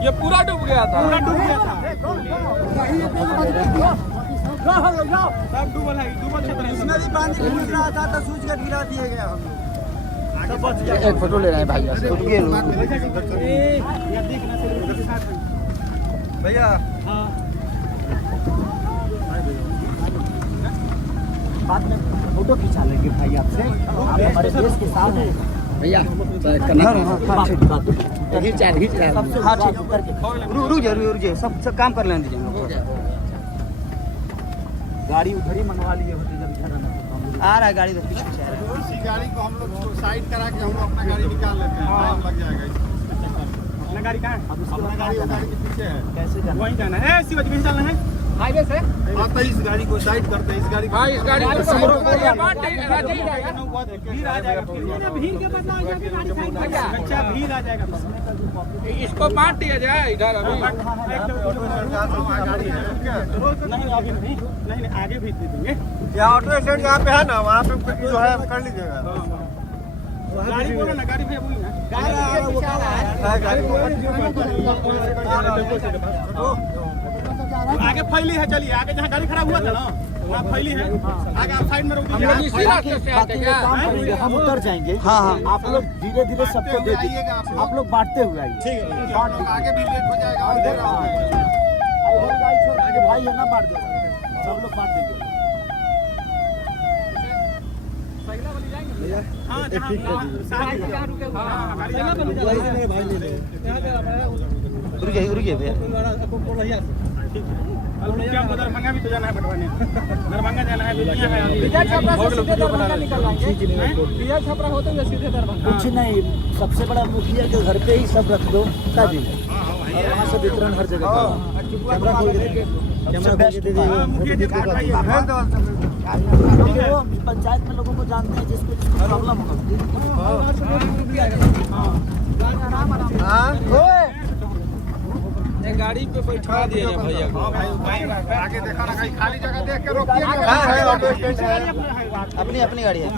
ये पूरा डूब गया था। पूरा डूब गया था। सब डूबल है, डूबल क्षेत्र है। नदी पानी गिर रहा था तो सूझ कर गिरा दिए गया हम लोग। सब बच गया। एक फोटो ले रहे हैं भाई से। भैया बाद में फोटो खिंचा लेंगे भाई आपसे। आप हमारे देश के साथ हैं भैया। हाँ ठीक करके रुक जाइए सब काम कर लेने दीजिए। गाड़ी उधर ही मंगवा लिए होते जब इधर आ रहा है गाड़ी तो पीछे आ रहा है। इसी गाड़ी को हम लोग साइड करा के हम लोग अपना गाड़ी निकाल लेते हैं। टाइम लग जाएगा। अपना गाड़ी कहाँ है? अपना गाड़ी के पीछे है। कैसे जाना वहीं जाना है। शिवाजी कहीं चलना है हाईवे से। हाँ तो इस गाड़ी को साइड करते हैं। इस गाड़ी को हाँ, इस गाड़ी को भीड़ साइड आ कर जाएगा। भीड़ भीड़ के बाद बच्चा भीड़ आ जाएगा। इसको बांट दिया जाए इधर अभी। नहीं अभी नहीं आगे भेज दे देंगे। यहाँ ऑटो स्टैंड जहाँ पे है ना वहाँ पे जो है कर लीजिएगा। गाड़ी बोलो ना, गाड़ी भैया बोली ना। आगे फैली है, चलिए आगे जहाँ गाड़ी खड़ा हुआ था ना वहाँ फैली है। आगे आप साइड में रोक दीजिए। इसी रास्ते से आते क्या? हम उतर जाएंगे। हाँ हाँ आप लोग धीरे धीरे सबको दे दीजिए। आप लोग बांटते हुए आइए। ठीक है। आगे भी लेट हो जाएगा। आगे भाई है ना बांट दो। सब लोग बांट देंगे। हाँ जहाँ रुके रुकिए भैया। दरभंगा भी तो जाना है बटवाने। दरभंगा जाना है, लुधियाना है। कुछ नहीं, सबसे बड़ा मुखिया के घर पे ही सब रख दो का जी। वहाँ से वितरण हर जगह। कैमरा खोल के दे दीजिए। वो पंचायत में लोगों को जानते हैं जिसको प्रॉब्लम होगा। गाड़ी पे बैठा दिया जाए भैया को। आगे देखा ना कहीं खाली जगह देख के रोकिए। अपनी गाड़ी है।